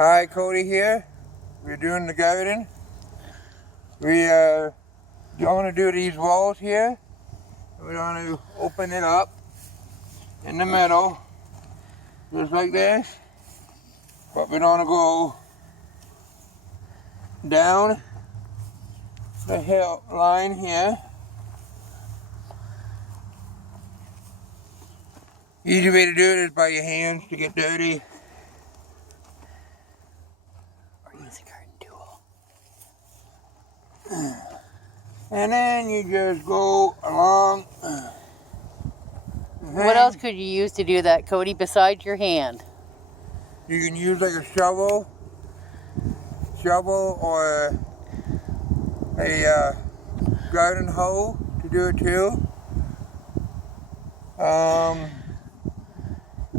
Hi, Cody here. We're doing the garden. We are going to do these walls here. We're going to open it up in the middle, just like this. But we're going to go down the hill line here. Easy way to do it is by your hands to get dirty. Or use a garden tool. And then you just go along. What else could you use to do that, Cody, besides your hand? You can use like a shovel or a garden hoe to do it too.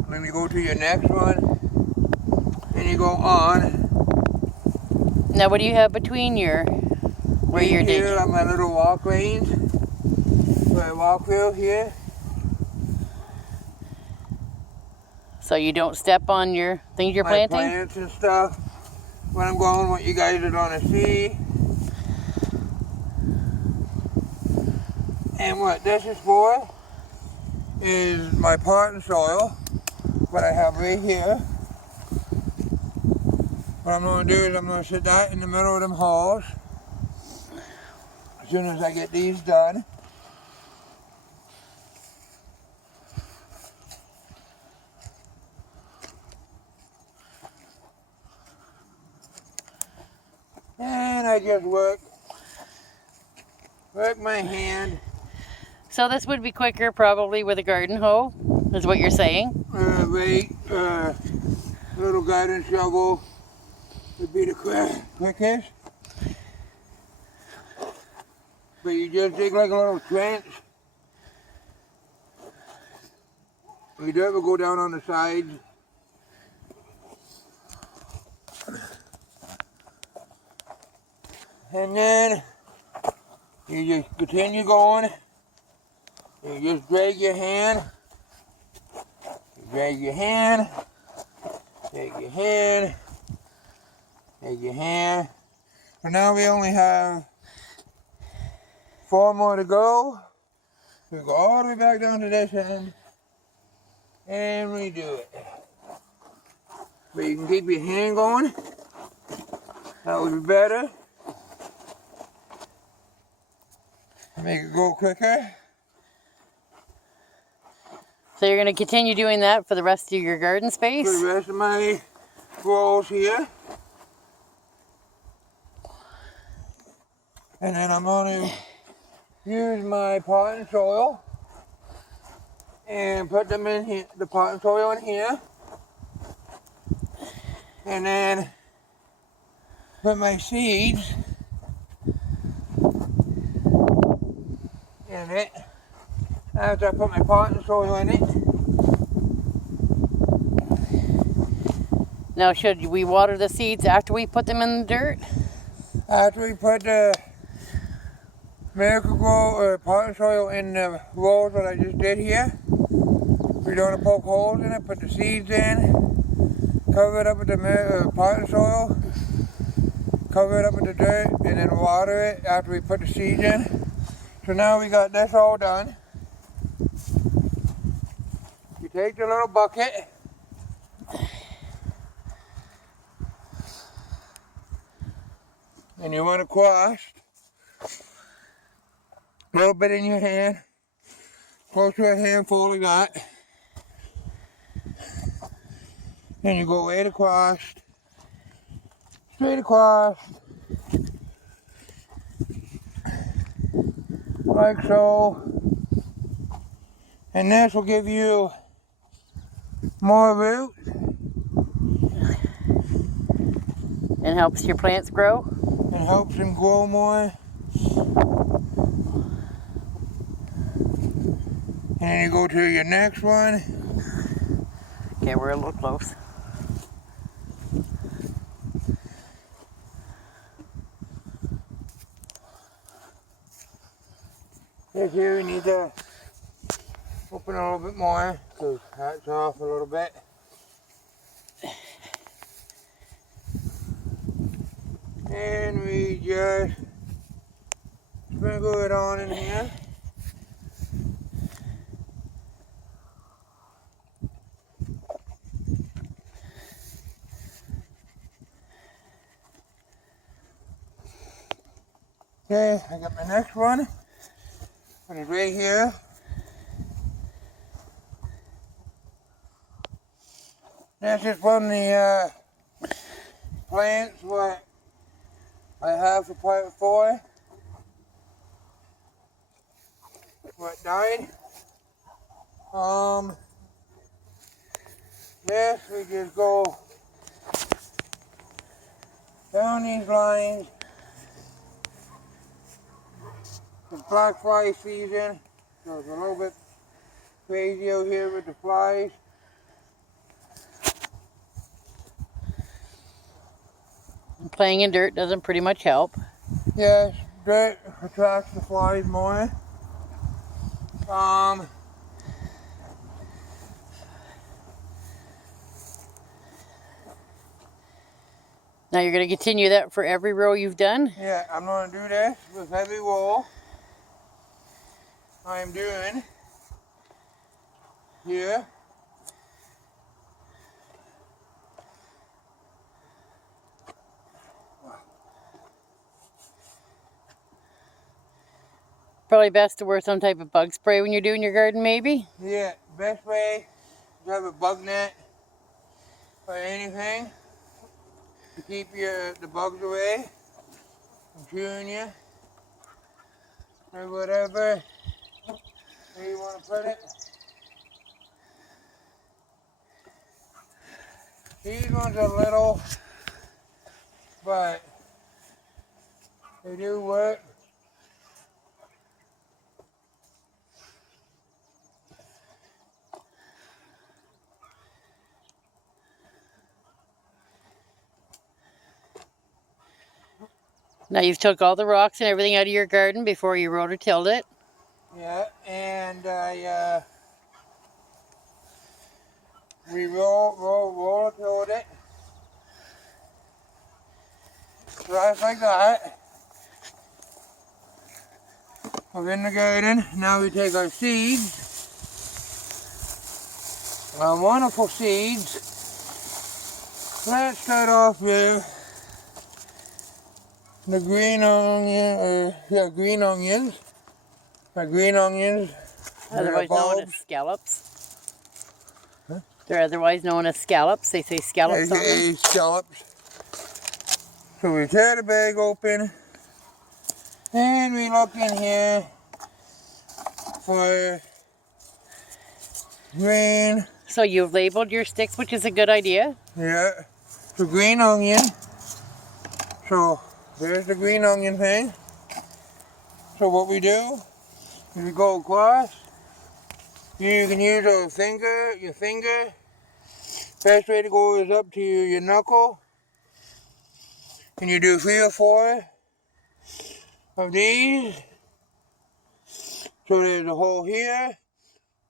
Then you go to your next one, and you go on. Now, what do you have between your where you're digging? Here on my little walk lanes, my walk wheel here. So you don't step on your things you're planting? My plants and stuff. When I'm going, what you guys are going to see. And what this is for is my pot and soil, what I have right here. What I'm going to do is I'm going to sit that in the middle of them holes. As soon as I get these done. And I just work my hand. So this would be quicker probably with a garden hoe, is what you're saying? Little garden shovel would be the quickest. But you just dig like a little trench. The dirt will go down on the sides. And then you just continue going. You just drag your hand. Drag your hand. Take your hand. Take your hand. So now we only have 4 more to go. We go all the way back down to this end. And redo it. But you can keep your hand going. That would be better. Make it go quicker. So you're going to continue doing that for the rest of your garden space? For the rest of my walls here. And then I'm going to use my pot and soil and put them in here, the pot and soil in here. And then put my seeds in it. After I put my pot and soil in it. Now, should we water the seeds after we put them in the dirt? After we put the Miracle-Gro or pot and soil in the rolls that I just did here, we're going to poke holes in it, put the seeds in, cover it up with the pot and soil, cover it up with the dirt, and then water it after we put the seeds in. So now we got this all done. You take the little bucket, and you want to quash a little bit in your hand, close to a handful like that. And you go way across, straight across, like so. And this will give you more root. And helps your plants grow? And helps them grow more. And then you go to your next one. Okay, we're a little close. This here we need to open a little bit more because that's off a little bit. And we just sprinkle it on in here. Okay, I got my next one. Put it right here. That's just one of the plants what I have for part 4. What died. This we just go down these lines. It's black fly season, so it's a little bit crazy out here with the flies. Playing in dirt doesn't pretty much help. Yes, dirt attracts the flies more. Now you're going to continue that for every row you've done? Yeah, I'm going to do this with every roll I'm doing here. Probably best to wear some type of bug spray when you're doing your garden, maybe? Yeah, best way is to have a bug net or anything to keep the bugs away from chewing you or whatever you want to put it. These ones are little, but they do work. Now you've took all the rocks and everything out of your garden before you rototilled it. Yeah, and we rototilled it. Just like that. We're in the garden. Now we take our seeds. Our wonderful seeds. Let's start off with the green onion, green onions. My green onions. Otherwise known as scallops. Huh? They're otherwise known as scallops. They say scallops on them. Scallops. So we tear the bag open and we look in here for green. So you've labeled your sticks, which is a good idea. Yeah. So green onion. So there's the green onion thing. So what we do is we go across. You can use your finger. Best way to go is up to your knuckle. And you do 3 or 4 of these. So there's a hole here.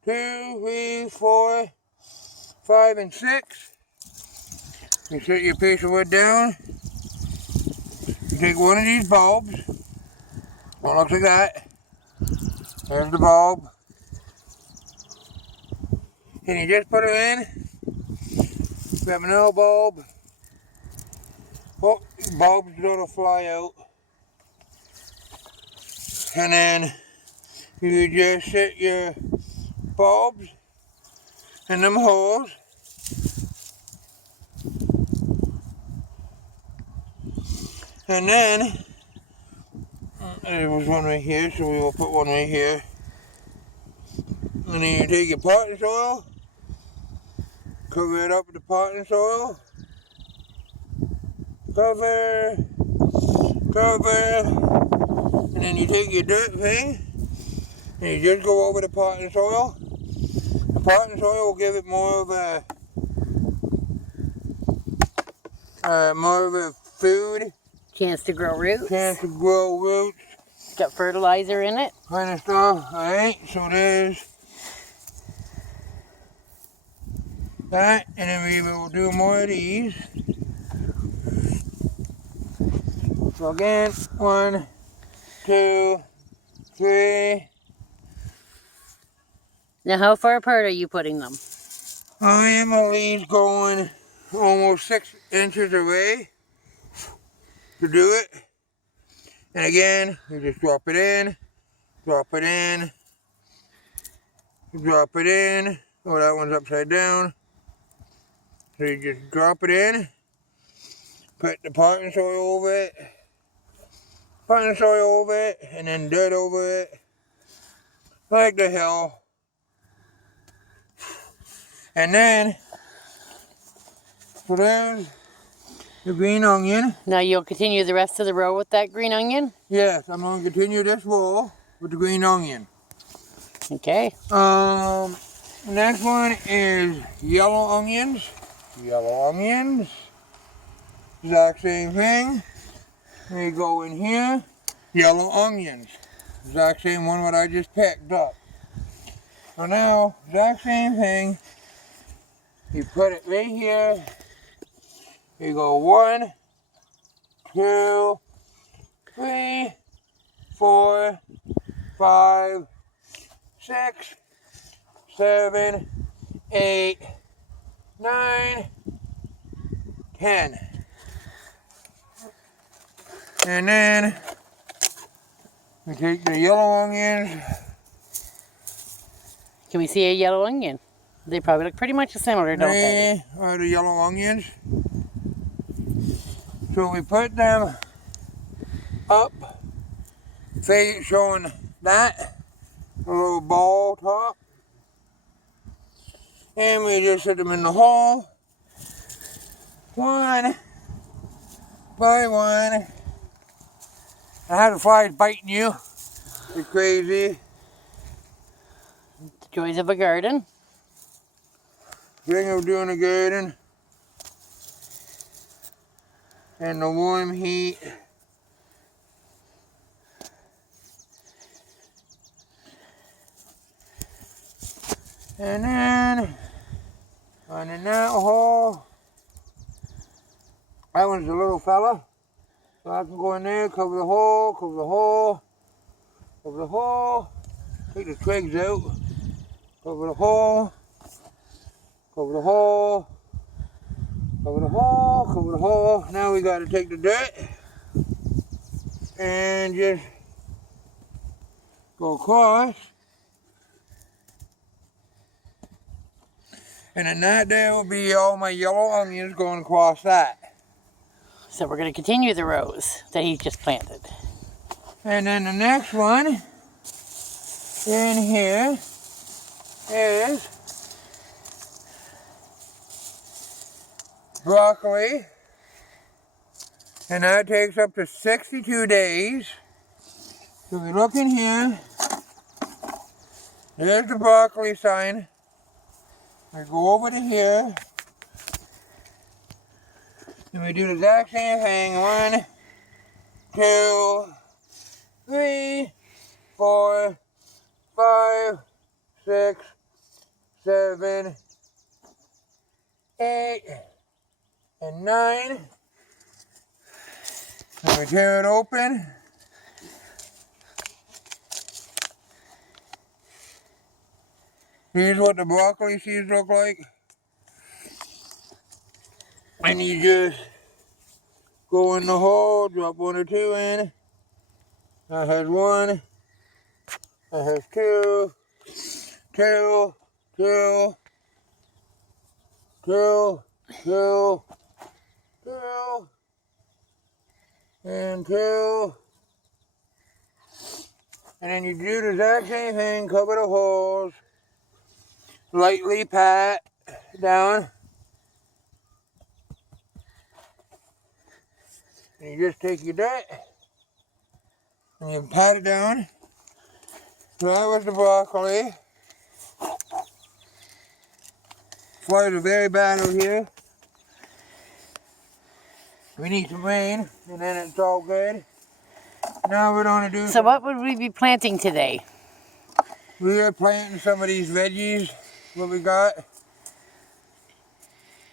2, 3, 4, 5, and 6. You set your piece of wood down. You take one of these bulbs. One looks like that. There's the bulb. And you just put it in. Grab another bulb. Oh, bulbs don't fly out. And then you just set your bulbs in them holes. And then, there was one right here, so we will put one right here. And then you take your potting soil, cover it up with the potting soil, cover, and then you take your dirt thing, and you just go over the potting soil. The potting soil will give it more of a food. Chance to grow roots. Chance to grow roots. Got fertilizer in it. Kind of stuff. Alright, so there's that, and then we will do more of these. So again, 1, 2, 3. Now, how far apart are you putting them? I am at least going almost 6 inches away to do it. And again, you just drop it in, drop it in, drop it in. Oh, that one's upside down. So you just drop it in, put the potting soil over it, potting soil over it, and then dirt over it, like the hell. And then, so there's the green onion. Now, you'll continue the rest of the row with that green onion? Yes, I'm going to continue this row with the green onion. Okay. Next one is yellow onions. Yellow onions. Exact same thing. They go in here. Yellow onions. Exact same one what I just picked up. So now, exact same thing. You put it right here. You go 1, 2, 3, 4, 5, 6, 7, 8, 9, 10. And then we take the yellow onions. Can we see a yellow onion? They probably look pretty much similar, don't they? They are the yellow onions. So we put them up, showing that, a little ball top. And we just set them in the hole, one by one. I had the flies biting you. It's crazy. The joys of a garden. Thing of doing a garden. And the warm heat. And then, in that hole, that one's a little fella. So I can go in there, cover the hole, cover the hole, cover the hole, take the twigs out, cover the hole, cover the hole, cover the hole, cover the hole. Now we got to take the dirt and just go across. And then that there will be all my yellow onions going across that. So we're going to continue the rows that he just planted. And then the next one in here is broccoli. And that takes up to 62 days. So we look in here. There's the broccoli sign. We go over to here. And we do the exact same thing. 1, 2, 3, 4, 5, 6, 7, 8, and 9. And we tear it open. Here's what the broccoli seeds look like. And you just go in the hole, drop 1 or 2 in. That has 1. That has 2. 2, 2, 2, 2, 2, and 2. And then you do the exact same thing, cover the holes, lightly pat down. And you just take your dirt and you pat it down. So that was the broccoli. Flies are very bad over here. We need some rain and then it's all good. Now we're going to do So what would we be planting today? We are planting some of these veggies, what we got.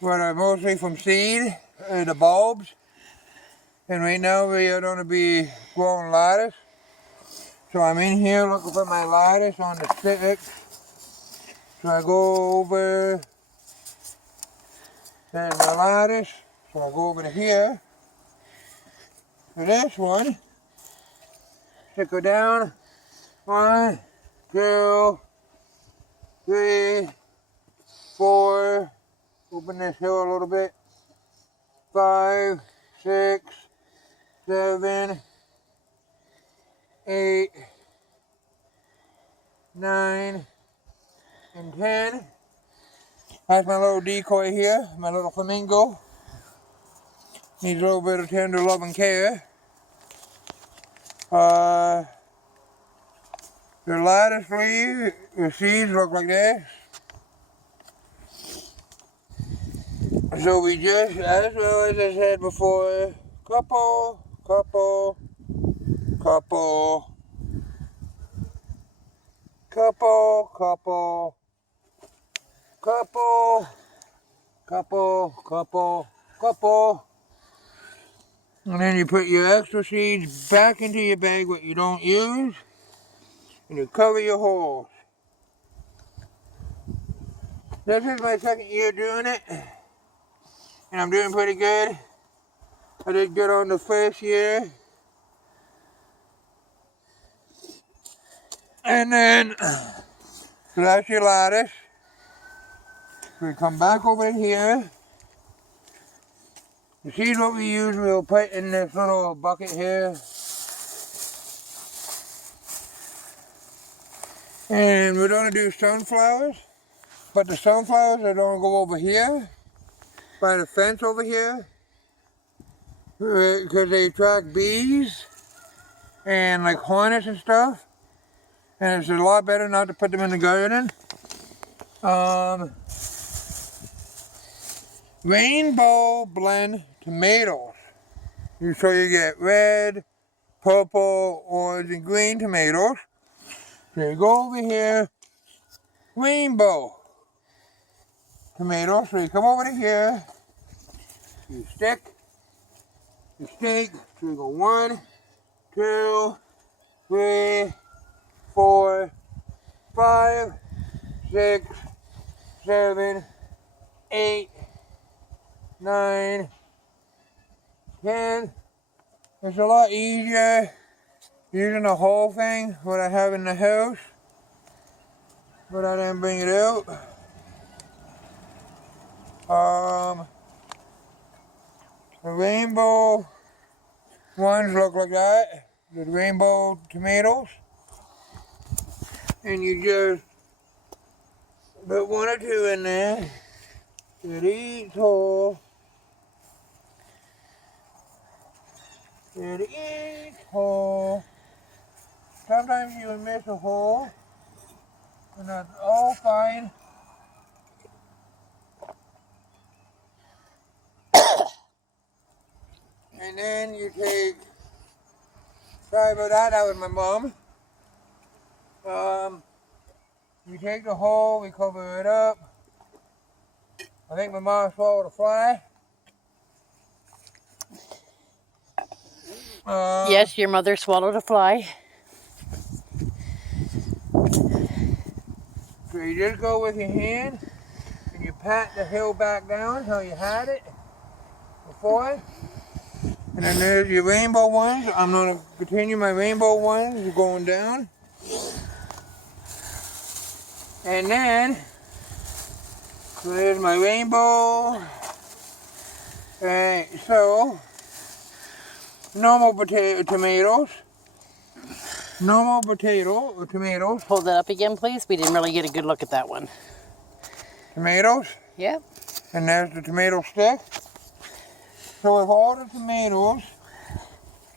What are mostly from seed, the bulbs. And right now we are going to be growing lettuce. So I'm in here looking for my lettuce on the stick. So I go over, there's my lettuce. So I go over to here. For this one, stick her down. 1, 2, 3, 4. Open this hill a little bit. 5, 6, 7, 8, 9, and 10. That's my little decoy here, my little flamingo. Needs a little bit of tender love and care. The lettuce leaves, the seeds look like this. So we just, as well as I said before, couple, couple, couple, couple, couple, couple, couple, couple, couple. And then you put your extra seeds back into your bag, what you don't use, and you cover your holes. This is my second year doing it, and I'm doing pretty good. I did good on the first year. And then, so that's your lettuce. We come back over here. The seeds what we use, we'll put in this little bucket here. And we're going to do sunflowers. But the sunflowers are going to go over here, by the fence over here. Because they attract bees and like hornets and stuff. And it's a lot better not to put them in the garden. Rainbow blend tomatoes. So you get red, purple, orange, and green tomatoes. So you go over here, rainbow tomatoes. So you come over to here, you stick, you stake. So you go 1, 2, 3, 4, 5, 6, 7, 8, 9, 10. It's a lot easier using the whole thing, what I have in the house, but I didn't bring it out. The rainbow ones look like that, the rainbow tomatoes. And you just put 1 or 2 in there at each hole. At each hole. Sometimes you will miss a hole, and that's all fine. And then you take, sorry about that, that was my mom. You take the hole, we cover it up. I think my mom swallowed a fly. Yes, your mother swallowed a fly. So you just go with your hand and you pat the hill back down how you had it before. And then there's your rainbow ones. I'm going to continue my rainbow ones going down. And then, so there's my rainbow. Alright, so, normal tomatoes. Normal tomatoes. Hold that up again, please. We didn't really get a good look at that one. Tomatoes. Yep. And there's the tomato stick. So with all the tomatoes,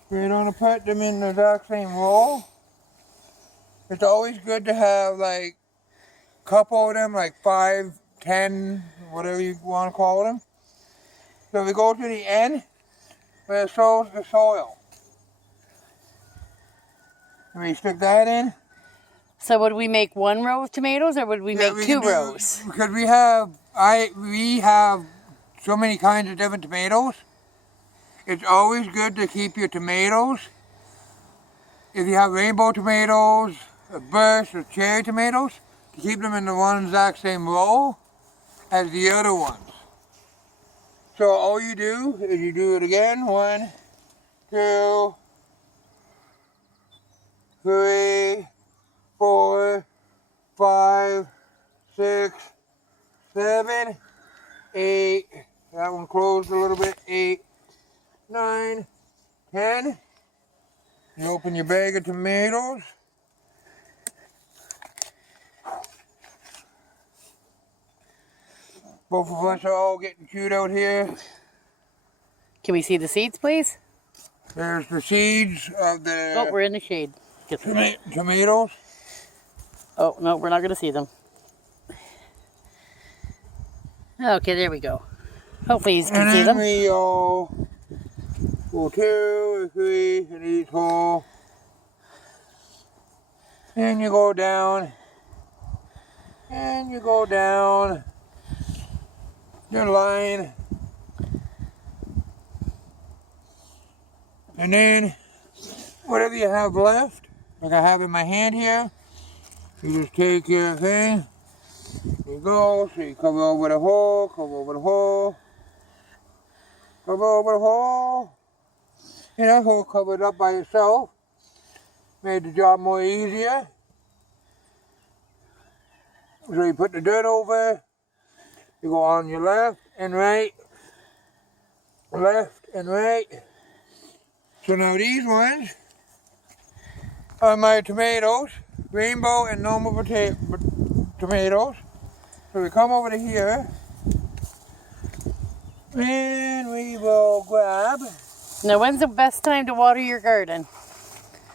we're going to put them in the exact same roll. It's always good to have like a couple of them, like 5, 10, whatever you want to call them. So we go to the end where it shows the soil. And we stick that in. So would we make 1 row of tomatoes, or would we make 2 rows? Because we have so many kinds of different tomatoes. it's always good to keep your tomatoes. If you have rainbow tomatoes, burst or cherry tomatoes, to keep them in the one exact same row as the other ones. So all you do is you do it again. 1, 2, 3, 4, 5, 6, 7, 8. That one closed a little bit. 8, 9, 10. You open your bag of tomatoes. Both of us are all getting chewed out here. Can we see the seeds, please? There's the seeds of the Oh, we're in the shade. tomatoes. Oh, no, we're not going to see them. Okay, there we go. Hopefully you can see them. And then we all go 2 or 3 in each hole. And you go down. And you go down your line. And then whatever you have left, like I have in my hand here, you just take your thing. You go, so you cover over the hole, cover over the hole, cover over the hole. And that hole covered up by itself. Made the job more easier. So you put the dirt over. You go on your left and right. Left and right. So now these ones are my tomatoes. Rainbow and normal tomatoes. So we come over to here. And we will grab. Now, when's the best time to water your garden?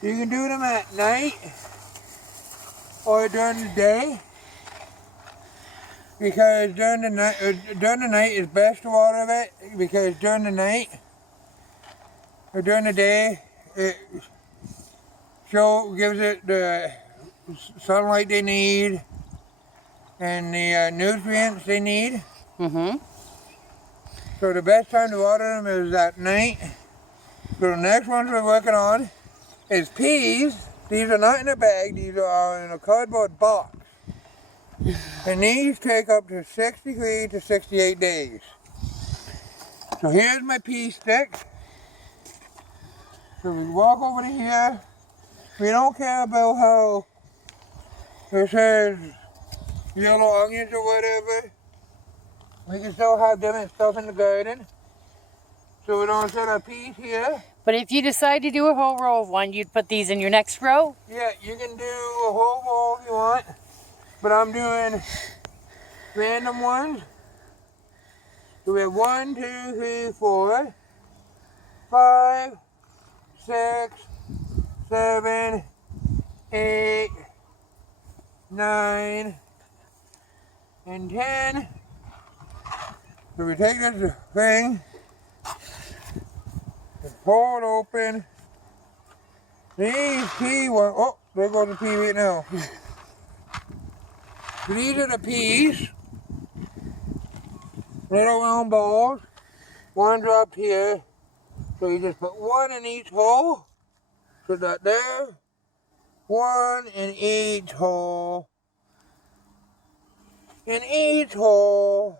You can do them at night or during the day, because during the night is best to water it, because during the night or during the day it gives it the sunlight they need and the nutrients they need. Mm-hmm. So the best time to water them is at night. So the next ones we're working on is peas. These are not in a bag, these are in a cardboard box. And these take up to 63 to 68 days. So here's my pea sticks. So we walk over to here. We don't care about how it says yellow onions or whatever. We can still have different stuff in the garden. So we don't set our peas here. But if you decide to do a whole row of one, you'd put these in your next row? Yeah, you can do a whole row if you want, but I'm doing random ones. So we have 1, 2, 3, 4, 5, 6, 7, 8, 9, and 10. So we take this thing, pull it open. These pea ones, oh, there goes the pea right now. These are the peas. Little round balls. One dropped here. So you just put one in each hole. Put that there. One in each hole. In each hole.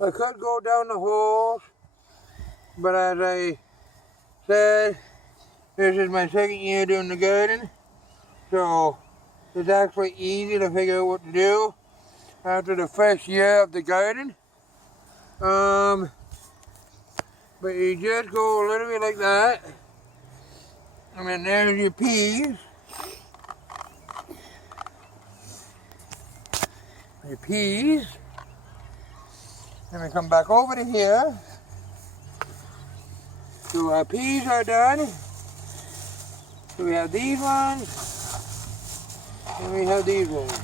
I could go down the holes, but as I said, this is my second year doing the garden, so it's actually easy to figure out what to do after the first year of the garden. But you just go a little bit like that, and then there's your peas. Your peas. Then we come back over to here. So our peas are done. So we have these ones, and we have these ones.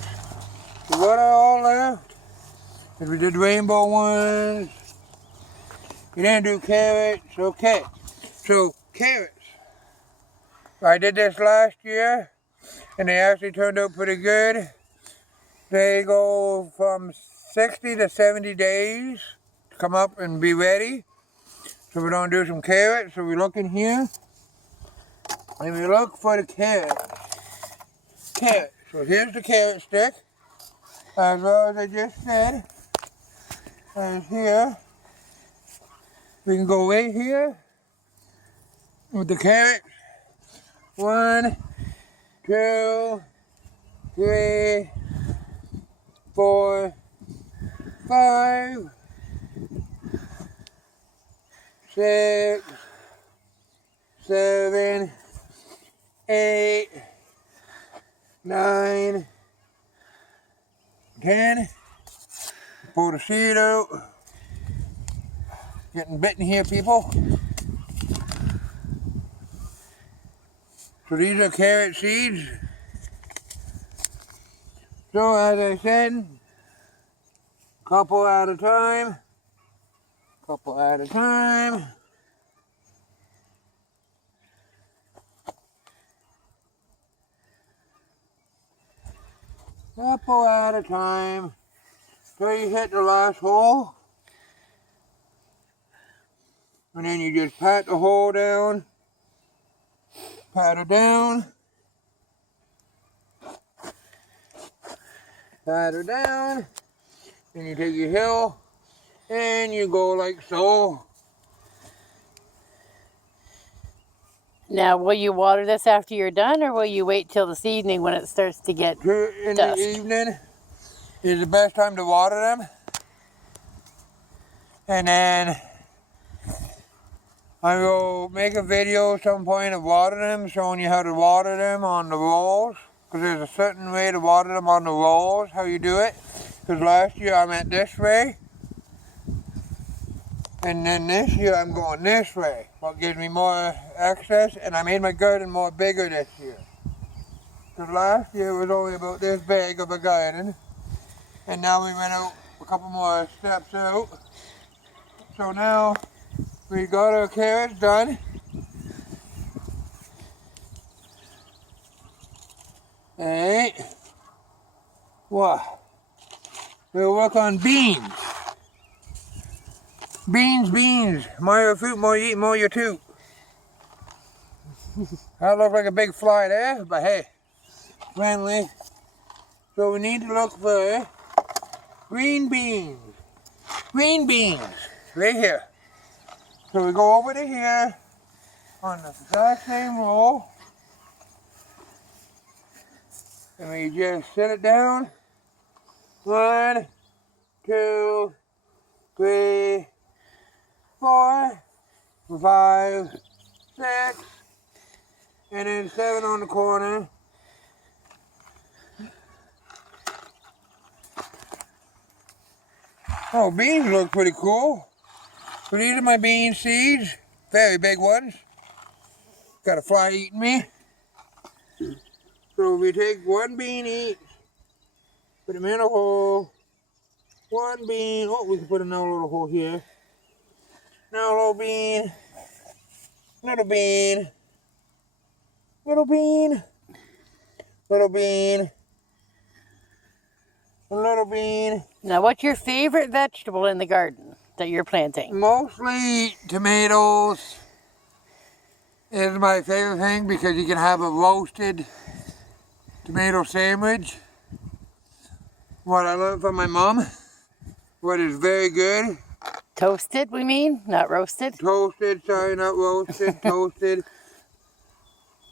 So what are all left? Is we did rainbow ones. We didn't do carrots. Okay. So carrots. I did this last year, and they actually turned out pretty good. They go from 60 to 70 days to come up and be ready. So we're going to do some carrots. So we look in here. And we look for the carrot. Carrot. So here's the carrot stick. As well as I just said. And here. We can go right here. With the carrots. 1, 2, 3, 4, 5, 6, 7, 8, 9, 10. Pull the seed out. Getting bitten here, people. So these are carrot seeds. So as I said, couple at a time. Couple at a time. Couple at a time. Till you hit the last hole. And then you just pat the hole down. Pat it down. Pat her down. Then you take your heel. And you go like so. Now, will you water this after you're done, or will you wait till this evening when it starts to get In dusk? the evening is the best time to water them. And then I will make a video at some point of watering them, showing you how to water them on the rolls. Because there's a certain way to water them on the rolls, how you do it. Because last year I went this way. And then this year I'm going this way. What gives me more access. And I made my garden more bigger this year. Because last year it was only about this big of a garden. And now we went out a couple more steps out. So now we got our carrots done. Alright. What? We'll work on beans. Beans. More your fruit, more you eat, more your toot. That look like a big fly there, but hey, friendly. So we need to look for green beans. Green beans, right here. So we go over to here on the exact same roll. And we just set it down. 1, 2, 3, 4, 5, 6, and then 7 on the corner. Oh, beans look pretty cool. So these are my bean seeds, very big ones. Got a fly eating me. So we take 1 bean each, put them in a hole. 1 bean, oh, we can put another little hole here. Now a little bean, little bean, little bean, little bean, a little bean. Now, what's your favorite vegetable in the garden that you're planting? Mostly tomatoes is my favorite thing because you can have a roasted tomato sandwich. What I learned from my mom, what is very good. Toasted, we mean, not roasted? Toasted, sorry, not roasted, toasted.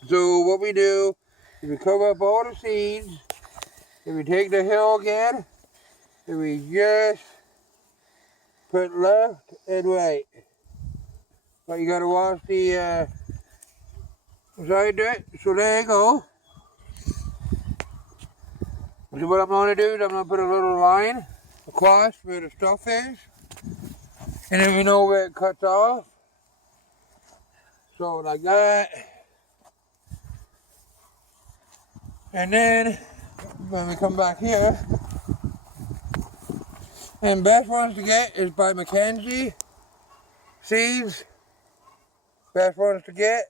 So what we do is we cover up all the seeds, and we take the hill again, and we just put left and right. But you gotta watch the side to it. So there you go. So what I'm gonna do is I'm gonna put a little line across where the stuff is. And then we know where it cuts off. So like that. And then when we come back here, and best ones to get is by Mackenzie seeds. Best ones to get.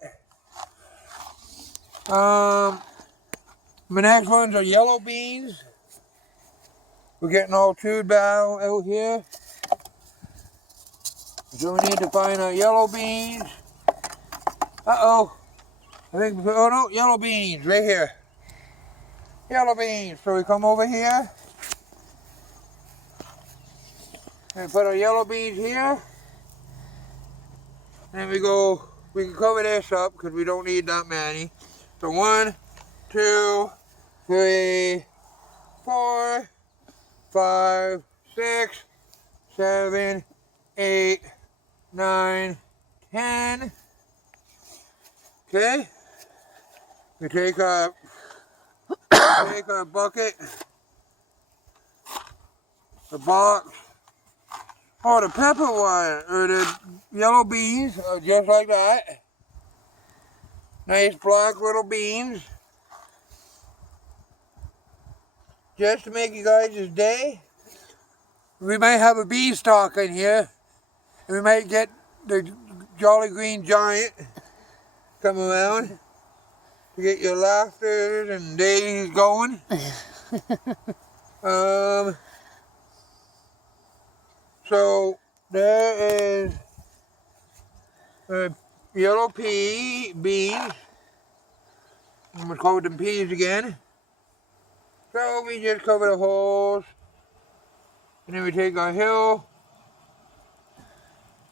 My next ones are yellow beans. We're getting all chewed out here. So we need to find our yellow beans. Uh-oh. I think, oh no, yellow beans right here. Yellow beans. So we come over here and put our yellow beans here. And we can cover this up because we don't need that many. So 1, 2, 3, 4, 5, 6, 7, 8, 9, 10. Okay. We take our bucket, the box, or the pepper one, or the yellow beans, just like that. Nice black little beans. Just to make you guys' day. We might have a beanstalk in here. And we might get the Jolly Green Giant come around to get your laughter and days going. So there is yellow beans. I'm going to call them peas again. So we just cover the holes. And then we take our hill.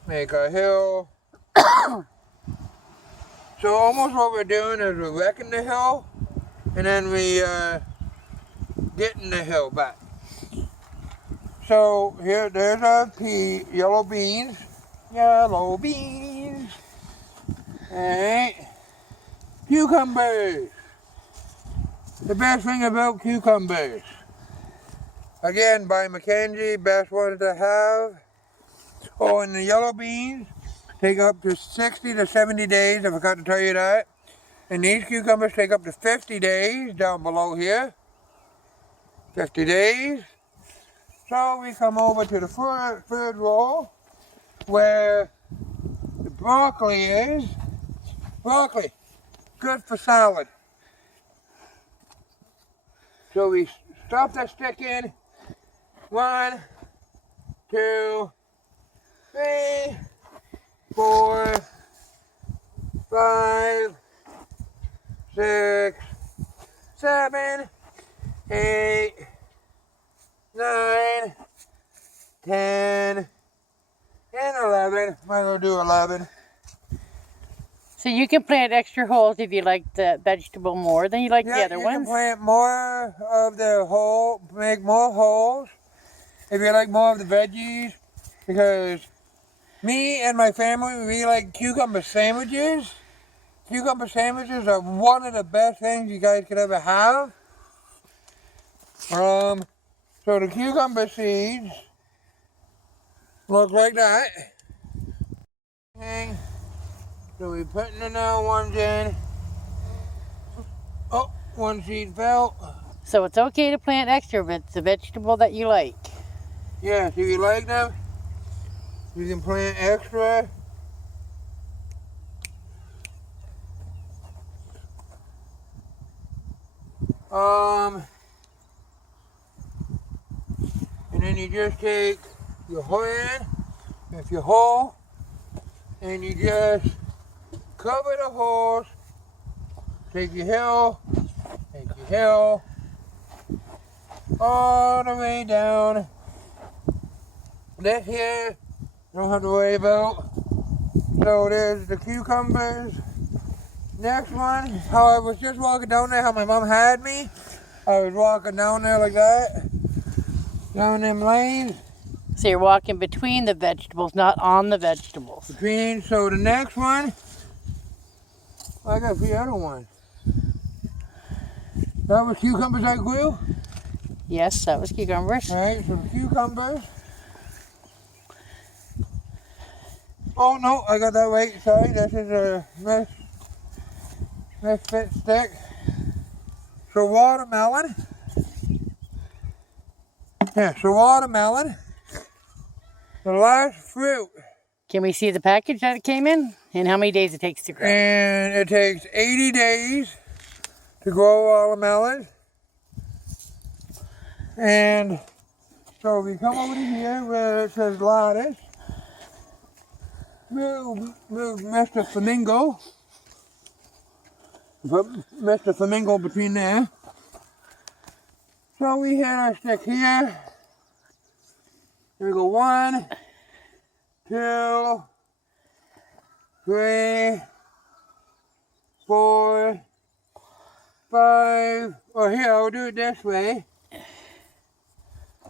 Make our hill. So almost what we're doing is we're wrecking the hill. And then we getting the hill back. So here, there's our yellow beans. Yellow beans. Alright. Cucumbers. The best thing about cucumbers. Again, by Mackenzie, best ones to have. Oh, and the yellow beans take up to 60 to 70 days, I forgot to tell you that. And these cucumbers take up to 50 days down below here. 50 days. So we come over to the third row where the broccoli is. Broccoli, good for salad. So we stuff that stick in. 1, 2, 3, 4, 5, 6, 7, 8, 9, 10, and 11. Might as well do 11. So you can plant extra holes if you like the vegetable more than you like the other ones? You can plant more of the hole, make more holes if you like more of the veggies, because me and my family, we like cucumber sandwiches. Cucumber sandwiches are one of the best things you guys could ever have. So the cucumber seeds look like that. So we're putting the now ones in. Oh, one seed fell. So it's okay to plant extra if it's a vegetable that you like. Yes, if you like them, you can plant extra. And then you just take your hand, with your hole, and you just cover the holes. Take your hill, all the way down. This here, you don't have to worry about. So there's the cucumbers. Next one, how I was just walking down there, how my mom had me. I was walking down there like that, down them lanes. So you're walking between the vegetables, not on the vegetables. Between, so the next one, I got the other one. That was cucumbers I grew? Yes, that was cucumbers. Alright, so the cucumbers. Oh no, I got that right, sorry, this is a misfit stick. So watermelon. Yeah, so watermelon. The last fruit. Can we see the package that it came in? And how many days it takes to grow? And it takes 80 days to grow watermelon. And So if you come over to here where it says lattice, move Mr. Flamingo. Put Mr. Flamingo between there. So we hit our stick here. Here we go 1, 2, 3, 4, 5. Or here, I'll do it this way.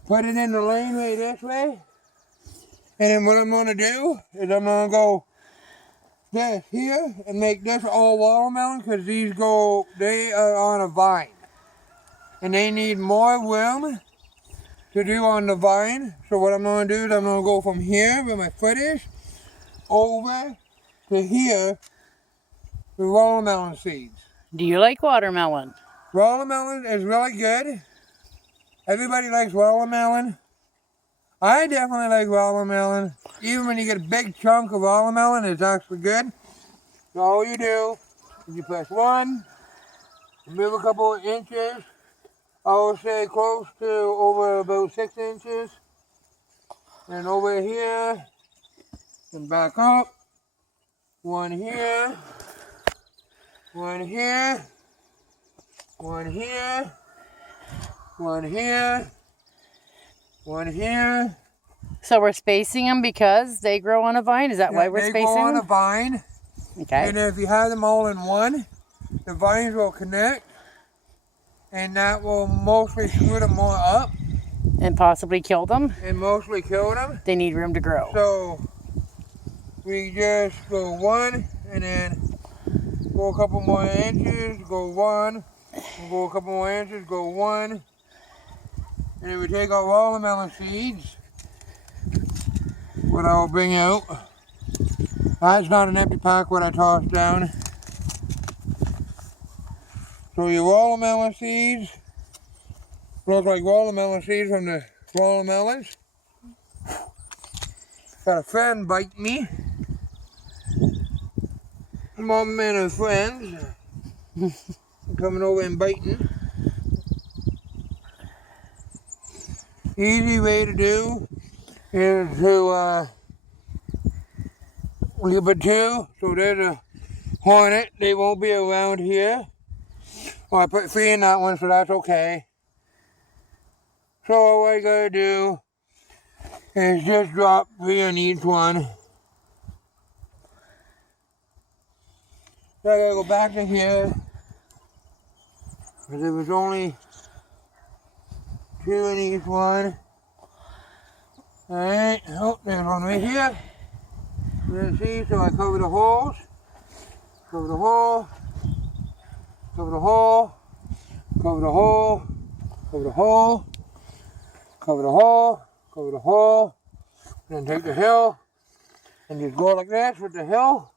Put it in the laneway this way. And then what I'm going to do is I'm going to go this here and make this all watermelon because they are on a vine. And they need more room to do on the vine. So what I'm going to do is I'm going to go from here where my foot is over to here with watermelon seeds. Do you like watermelon? Watermelon is really good. Everybody likes watermelon. I definitely like watermelon. Even when you get a big chunk of watermelon, it's actually good. So all you do is you press 1, move a couple of inches. I would say close to over about 6 inches. And over here, and back up. 1 here, 1 here, 1 here, 1 here, 1 here. So we're spacing them because they grow on a vine? Is that why we're spacing them? They grow on a vine. Okay. And if you have them all in one, the vines will connect. And that will mostly screw them more up. And possibly kill them? And mostly kill them. They need room to grow. So we just go 1 and then go a couple more inches, go 1, go a couple more inches, go 1. And then we take our watermelon seeds, what I'll bring out. That's not an empty pack what I tossed down. So your watermelon seeds look like watermelon seeds from the watermelons. Got a friend bite me. Mom and her friends coming over and biting. Easy way to do is to leave it 2. So there's a hornet. They won't be around here. Well, I put 3 in that one, so that's okay. So all I gotta do is just drop 3 in each one. So I gotta go back to here, because there was only 2 in each one. Alright, oh, there's one right here. You see, so I cover the holes, cover the hole, cover the hole, cover the hole, cover the hole, cover the hole, cover the hole, then take the hill, and just go like this with the hill.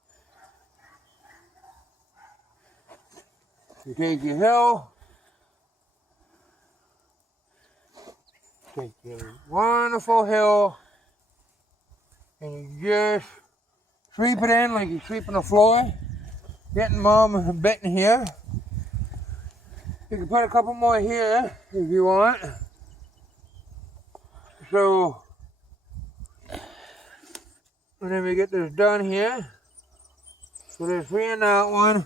You take your hill, take your wonderful hill, and you just sweep it in like you're sweeping the floor, getting Mom bitten here. You can put a couple more here if you want. So, and then we get this done here. So there's 3 in that one.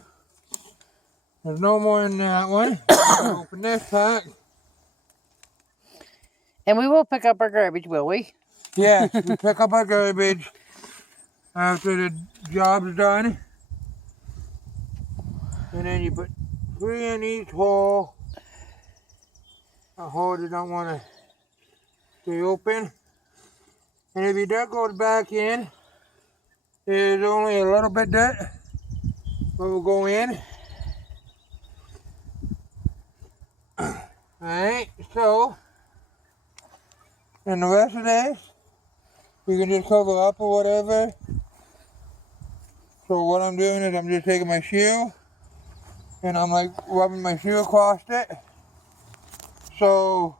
There's no more in that one. Open this pack. And we will pick up our garbage, will we? Yes, we pick up our garbage after the job's done. And then you put 3 in each hole. A hole you don't want to stay open. And if your dirt goes back in, there's only a little bit dirt that will go in. Alright, so, and the rest of this, we can just cover up or whatever. So what I'm doing is I'm just taking my shoe, and I'm like rubbing my shoe across it. So,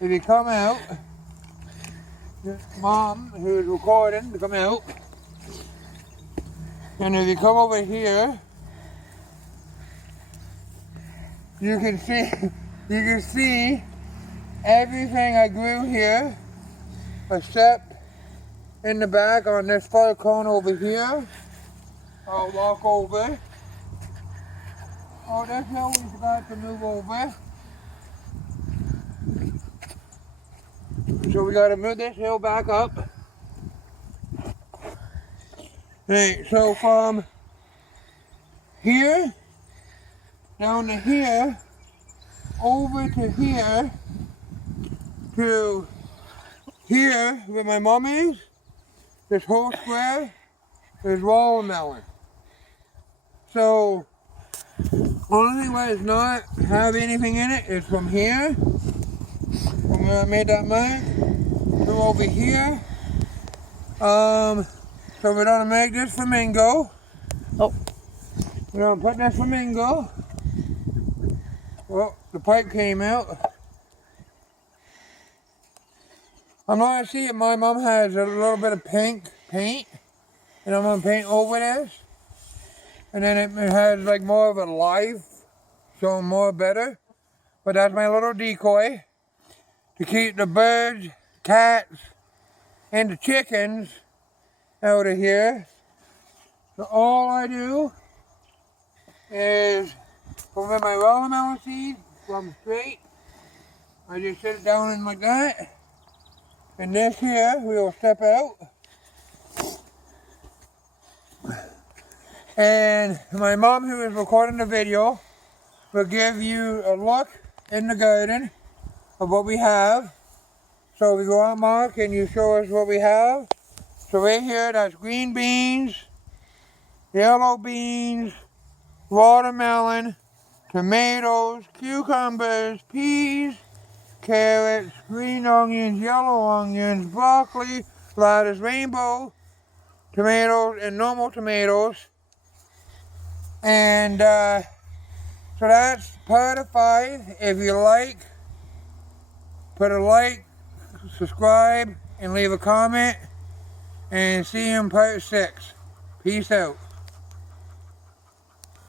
if you come out, Mom, who's recording, to come out, and if you come over here, you can see everything I grew here, except in the back on this far corner over here. I'll walk over. Oh, this hill we forgot to move over. So we gotta move this hill back up. Hey, so from here down to here, over to here where my mom is, this whole square is watermelon. So only thing that does not have anything in it is from here, from where I made that mark, to over here. So we're gonna make this flamingo. Oh. We're gonna put this flamingo. Well, the pipe came out. I'm gonna see if my mom has a little bit of pink paint, and I'm gonna paint over this. And then it has like more of a life, so more better. But that's my little decoy to keep the birds, cats, and the chickens out of here. So all I do is put my watermelon seed from straight. I just sit it down in like that. And this here, we will step out. And my mom, who is recording the video, will give you a look in the garden of what we have. So we go out, Mark, and you show us what we have. So right here, that's green beans, yellow beans, watermelon, tomatoes, cucumbers, peas, carrots, green onions, yellow onions, broccoli, lettuce, rainbow tomatoes, and normal tomatoes. And so that's part of 5. If you like, put a like, subscribe, and leave a comment. And see you in part 6. Peace out.